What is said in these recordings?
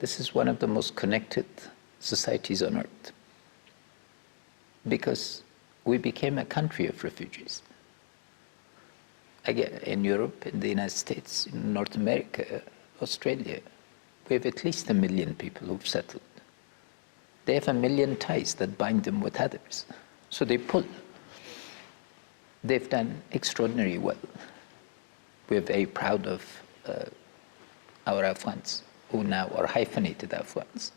This is one of the most connected societies on earth because we became a country of refugees. Again, in Europe, in the United States, in North America, Australia, we have at least 1 million people who've settled. They have 1 million ties that bind them with others. So they pull. They've done extraordinarily well. We're very proud of our Afghans, who now are hyphenated Afghans.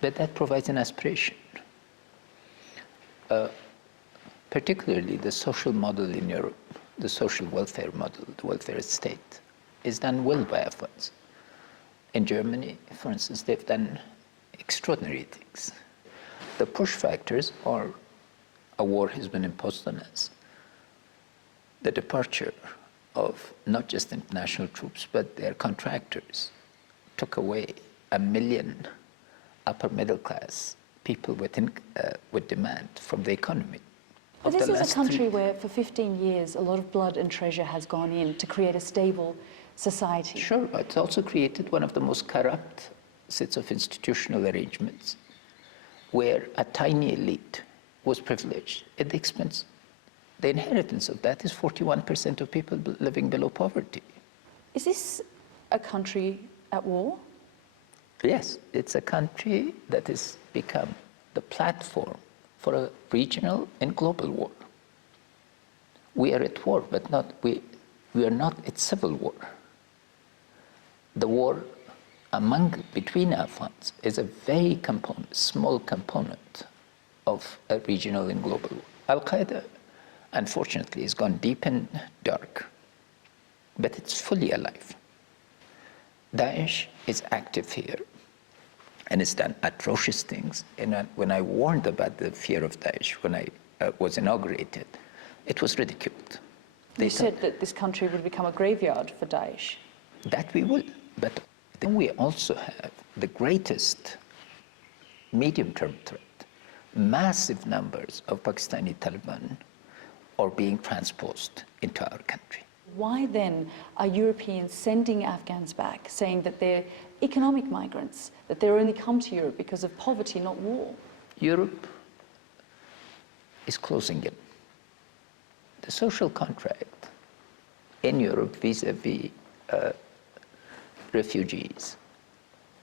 But that provides an aspiration. Particularly the social model in Europe, the social welfare model, the welfare state, is done well by Afghans. In Germany, for instance, they've done extraordinary things. The push factors are a war has been imposed on us. The departure of not just international troops, but their contractors took away 1 million upper middle class people with demand from the economy. But this is a country where for 15 years a lot of blood and treasure has gone in to create a stable society. Sure, but it's also created one of the most corrupt sets of institutional arrangements where a tiny elite was privileged at the expense. The inheritance of that is 41% of people living below poverty. Is this a country at war? Yes, it's a country that has become the platform for a regional and global war. We are at war, but we are not at civil war. The war between Afghans is a very small component of a regional and global war. Al-Qaeda, unfortunately, has gone deep and dark, but it's fully alive. Daesh is active here and has done atrocious things. And when I warned about the fear of Daesh, when I was inaugurated, it was ridiculed. You said that this country would become a graveyard for Daesh. That we will, but then we also have the greatest medium-term threat. Massive numbers of Pakistani Taliban are being transposed into our country. Why then are Europeans sending Afghans back, saying that they're economic migrants, that they only come to Europe because of poverty, not war? Europe is closing in. The social contract in Europe vis-à-vis refugees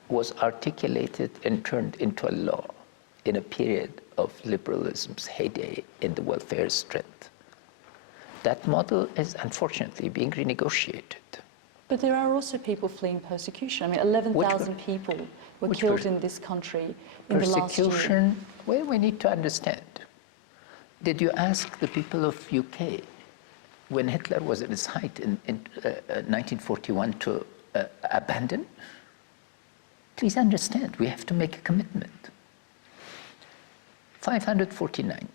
was articulated and turned into a law in a period of liberalism's heyday in the welfare strength. That model is unfortunately being renegotiated. But there are also people fleeing persecution. I mean, 11,000 people were killed in this country in the last year. Persecution, well, we need to understand. Did you ask the people of UK when Hitler was at his height in 1941 to abandon? Please understand, we have to make a commitment. 549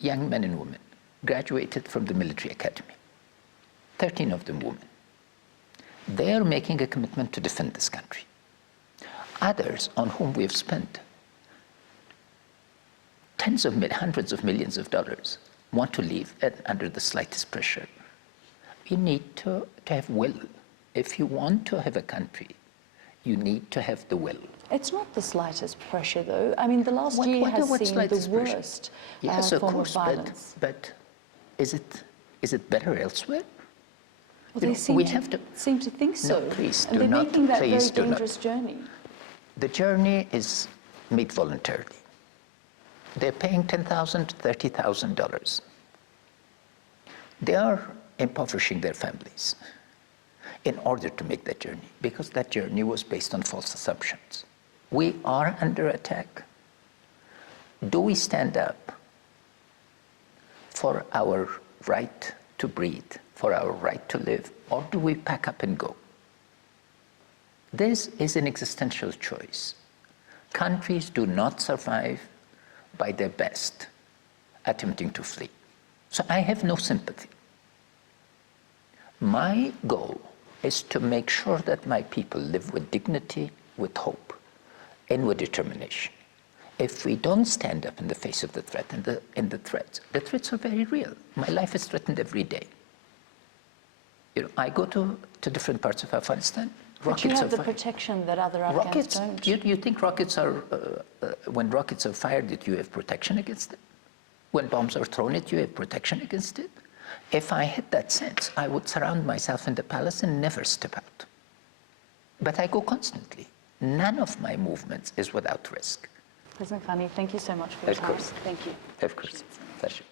young men and women graduated from the military academy, 13 of them women. They are making a commitment to defend this country. Others on whom we have spent hundreds of millions of dollars want to leave under the slightest pressure. We need to have will. If you want to have a country, you need to have the will. It's not the slightest pressure, though. I mean, the last year has seen the worst form of violence. But is it better elsewhere? Well, they seem to think so. No, please and do they're not. making that very Please do dangerous not. journey. The journey is made voluntarily. They're paying $10,000 to $30,000. They are impoverishing their families in order to make that journey, because that journey was based on false assumptions. We are under attack. Do we stand up for our right to breathe, for our right to live, or do we pack up and go? This is an existential choice. Countries do not survive by their best attempting to flee. So I have no sympathy. My goal is to make sure that my people live with dignity, with hope, and with determination. If we don't stand up in the face of the threat and the threats are very real. My life is threatened every day. You know, I go to different parts of Afghanistan. But you Rockets have the are fired. protection that other Afghans Rockets, don't. you think rockets are, when rockets are fired, that you have protection against it? When bombs are thrown at you, you have protection against it? If I had that sense, I would surround myself in the palace and never step out. But I go constantly. None of my movements is without risk. President Ghani, thank you so much for your Of time. course. Thank you. Of course. Pleasure.